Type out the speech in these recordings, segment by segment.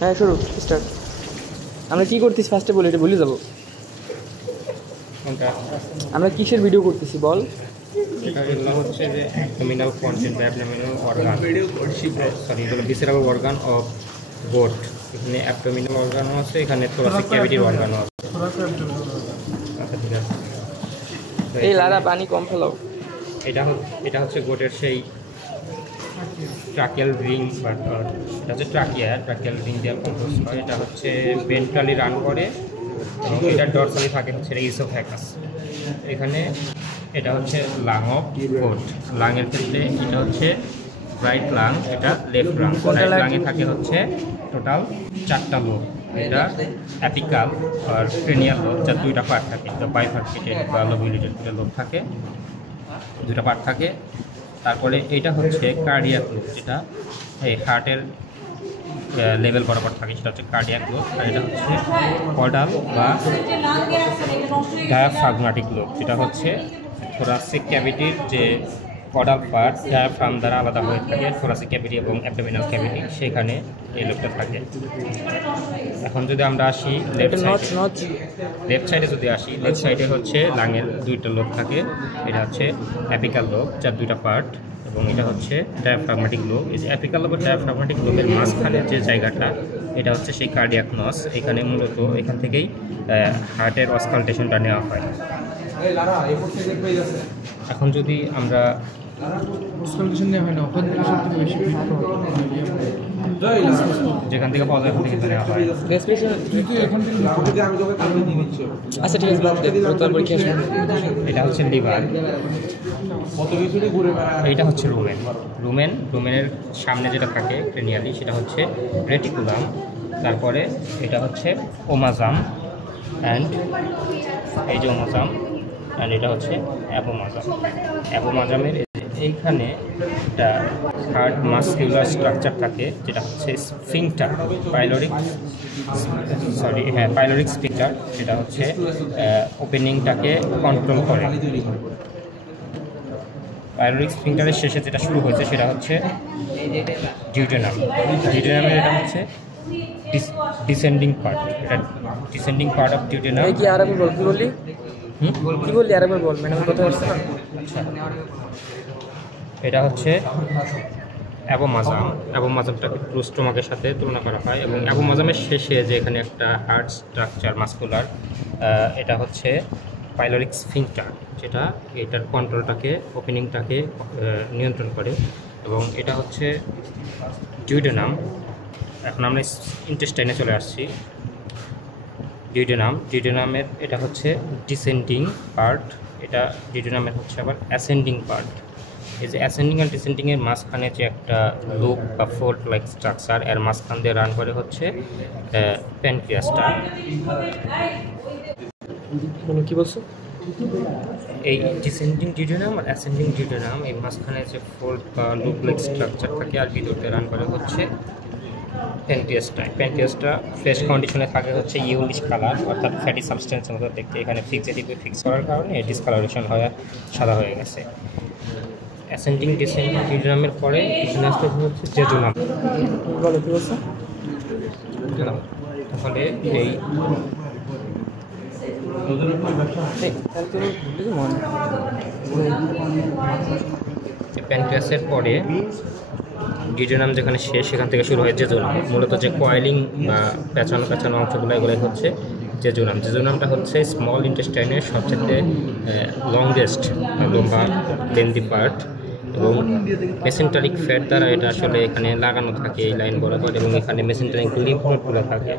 হ্যাঁ শুরু স্টার্ট। আমরা কি করতেছি ফার্স্টে বলি, এটা ভুলে যাবো। আমরা কিসের ভিডিও করতেছি বল? এটা হচ্ছে যে অ্যাবডোমিনাল কন্টেন্ট বা অ্যাবডোমিনাল অর্গান, সরি এগুলো ভিসেরাল অর্গান অফ গোট। এখানে অ্যাবডোমিনাল অর্গানও আছে, এখানে থোরাসিক ক্যাভিটির অর্গানও আছে। আচ্ছা ঠিক আছে, এই লাদা পানি কম ফেলাও। এটা হচ্ছে গোটের সেই ট্রাকিয়াল রিং, বা এটা হচ্ছে ট্রাকিয়াল রিং দিয়ে কম্পোজ হয়। এটা হচ্ছে ভেন্ট্রালি রান করে এবং এটা ডরসালি থাকে হচ্ছে ইসোফ্যাগাস। এখানে এটা হচ্ছে লাং অফ গোট। লাংয়ের ক্ষেত্রে এটা হচ্ছে রাইট লাং, এটা লেফট লাং। রাইট লাংয়ে থাকে হচ্ছে টোটাল 4টা লোব। এটা অ্যাপিকাল আর ক্রেনিয়াল লোব, যার 2টা পার্ট থাকে। এটা বাইফার্কেটেড বা লোবিউলেটেড লোব থাকে, 2টা পার্ট থাকে। তারপরে এটা হচ্ছে কার্ডিয়াক লোব, যেটা এই হার্টের লেভেল বরাবর থাকে, সেটা হচ্ছে কার্ডিয়াক লোব। আর এটা হচ্ছে কর্ডাল বা ডায়াফ্রাগমাটিক লোব, যেটা হচ্ছে থোরাসিক ক্যাভিটির যে কর্ডাল পার্ট ডায়াফ্রাম দ্বারা আলাদা হয়ে থাকে থোরাসিক ক্যাভিটি এবং অ্যাবডোমিনাল ক্যাভিটি, সেখানে এই লোবটা থাকে। এখন যদি আমরা আসি লেফট সাইডে যদি আসি, লেফট সাইডে হচ্ছে লাংয়ের 2টা লোব থাকে। এটা হচ্ছে অ্যাপিকাল লোব, যার 2টা পার্ট, এবং এটা হচ্ছে ডায়াফ্রাগমাটিক লোব। এই যে অ্যাপিকাল লোব আর ডায়াফ্রাগমাটিক লোবের মাঝখানে যে জায়গাটা, এটা হচ্ছে সেই কার্ডিয়াক নস। এখানে মূলত এখান থেকেই হার্টের অসকালটেশনটা নেওয়া হয়। এখন যদি আমরা যেখান থেকে পাওয়া যায় ওখান থেকে নেওয়া হয়। আচ্ছা ঠিক আছে, এটা হচ্ছে লিভার, এইটা হচ্ছে রুমেনের সামনে যেটা থাকে ক্রেনিয়ালি, সেটা হচ্ছে রেটিকুলাম। তারপরে এটা হচ্ছে ওমাজাম অ্যান্ড এই যে ওমাজাম, অ্যান্ড এটা হচ্ছে অ্যাপোমাজামের এইখানে একটা হার্ড মাসকিউলার স্ট্রাকচার থাকে, যেটা হচ্ছে স্ফিংটার, পাইলোরিক স্ফিংটার, যেটা হচ্ছে ওপেনিংটাকে কন্ট্রোল করে। পাইলোরিক স্ফিংটারের শেষে যেটা শুরু হয়েছে সেটা হচ্ছে ডিউটেনামের এটা হচ্ছে ডিসেন্ডিং পার্ট। এটা ডিসেন্ডিং পার্ট অফ ডিউটেনাম। কি আরেকবার বল, কি বললি আরেকবার বল, মানে কথা হচ্ছে না। আচ্ছা, এটা হচ্ছে অ্যাবোমাজামটাকে স্টোমাকের সাথে তুলনা করা হয়, এবং অ্যাবোমাজামের শেষে যে এখানে একটা হার্ড স্ট্রাকচার মাসকুলার, এটা হচ্ছে পাইলোরিক স্ফিংটার, যেটা এটার কন্ট্রোলটাকে, ওপেনিংটাকে নিয়ন্ত্রণ করে। এবং এটা হচ্ছে ডিউডেনাম। এখন আমরা ইন্টেস্টাইনে চলে আসছি। ডিউডেনামের এটা হচ্ছে ডিসেন্ডিং পার্ট, এটা ডিউডেনামের হচ্ছে আবার অ্যাসেন্ডিং পার্ট। এই যে অ্যাসেন্ডিং আর ডিসেন্ডিংয়ের মাঝখানে যে একটা লুপ বা ফোল্ড লাইক স্ট্রাকচার, এর মাঝখান দিয়ে রান করে হচ্ছে প্যানক্রিয়াসটা। কি বলছো? এই ডিসেন্ডিং ডিউডেনাম আর অ্যাসেন্ডিং ডিউডেনাম, এই মাঝখানে যে ফোল্ড বা লুপ লাইক স্ট্রাকচার থাকে, আর ভিতরতে রান করে হচ্ছে প্যানক্রিয়াসটা ফ্রেশ কন্ডিশনে থাকে হচ্ছে ইয়েলোইশ কালার, অর্থাৎ ফ্যাটি সাবস্টেন্সের মতো দেখতে। এখানে ফিক্সেটিভে ফিক্স করার কারণে ডিসকালারেশন হয়ে সাদা হয়ে গেছে। অ্যাসেন্ডিং ডিসেন্ডিং ডিউডেনামের পরে এখানে আসতে হচ্ছে জেজুনাম। বলো কি বলছো? তাহলে এই প্যানক্রিয়াসের পরে ডিউডেনাম যেখানে শেষ, সেখান থেকে শুরু হয় জেজুনাম। মূলত যে কয়েলিং বা পেঁচানো অংশগুলো, এগুলোই হচ্ছে জেজুনামটা হচ্ছে স্মল ইন্টেস্টাইনের সবচেয়ে লংগেস্ট, লম্বা লেন্দি পার্ট, এবং মেসেন্টারিক ফ্যাট দ্বারা এটা আসলে এখানে লাগানো থাকে এই লাইন বরাবর, এবং এখানে মেসেন্টারিক লিম্ফ নোডগুলো থাকে।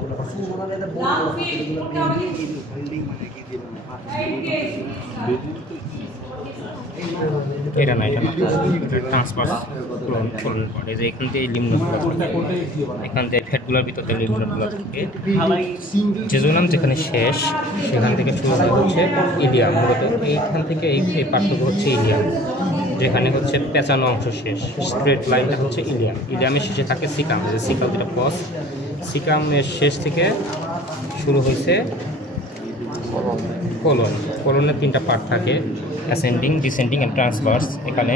এটা না ট্রান্সফার্স কোলন করে, যে এখান থেকে লিম্ফ নোডগুলো থাকে, এখান থেকে ফ্যাটগুলোর ভিতরে লিম্ফ নোডগুলো থাকে। জেজুনাম যেখানে শেষ, সেখান থেকে শুরু হচ্ছে ইলিয়াম। মূলত এইখান থেকে এই পার্থক্য হচ্ছে ইলিয়াম, যেখানে হচ্ছে পেঁচানো অংশ শেষ, স্ট্রেট লাইনটা হচ্ছে ইলিয়ামের শেষে থাকে সিকাম। যে সিকাম যেটা পস, সিকামের শেষ থেকে শুরু হয়েছে কোলনের 3টা পার্ট থাকে, অ্যাসেন্ডিং, ডিসেন্ডিং অ্যান্ড ট্রান্সভার্স। এখানে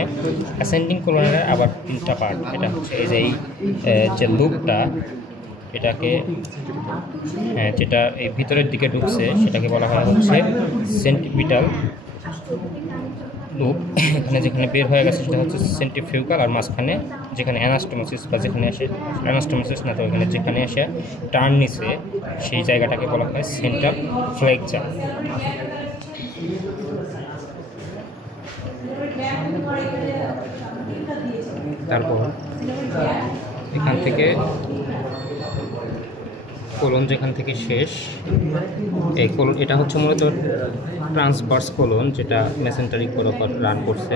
অ্যাসেন্ডিং কোলনের আবার 3টা পার্ট। এটা হচ্ছে এই যে লুপটা, এটাকে হ্যাঁ যেটা এই ভিতরের দিকে ঢুকছে সেটাকে বলা হয় হচ্ছে সেন্টিপিটাল লুপ। এখানে যেখানে বের হয়ে গেছে সেটা হচ্ছে সেন্ট্রিফিউগাল, আর মাঝখানে যেখানে অ্যানাস্টোমোসিস বা যেখানে আসে অ্যানাস্টোমোসিস না তো ওখানে যেখানে এসে টার্ন নিছে সেই জায়গাটাকে বলা হয় সেন্ট্রাল ফ্লেকচার। তারপর এখান থেকে কোলন যেখান থেকে শেষ, এই কোলন এটা হচ্ছে মূলত ট্রান্সভার্স কোলন যেটা মেসেন্টারি বরাবর রান করছে।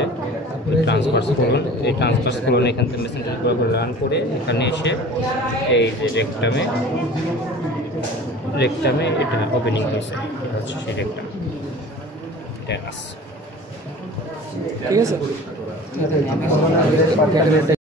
ট্রান্সভার্স কোলন, এই ট্রান্সভার্স কোলন এখান থেকে মেসেন্টারি বরাবর রান করে এখানে এসে এই যে রেকটামে এটা ওপেনিং হয়েছে, এটা হচ্ছে সেই রেকটাম। ঠিক আছে।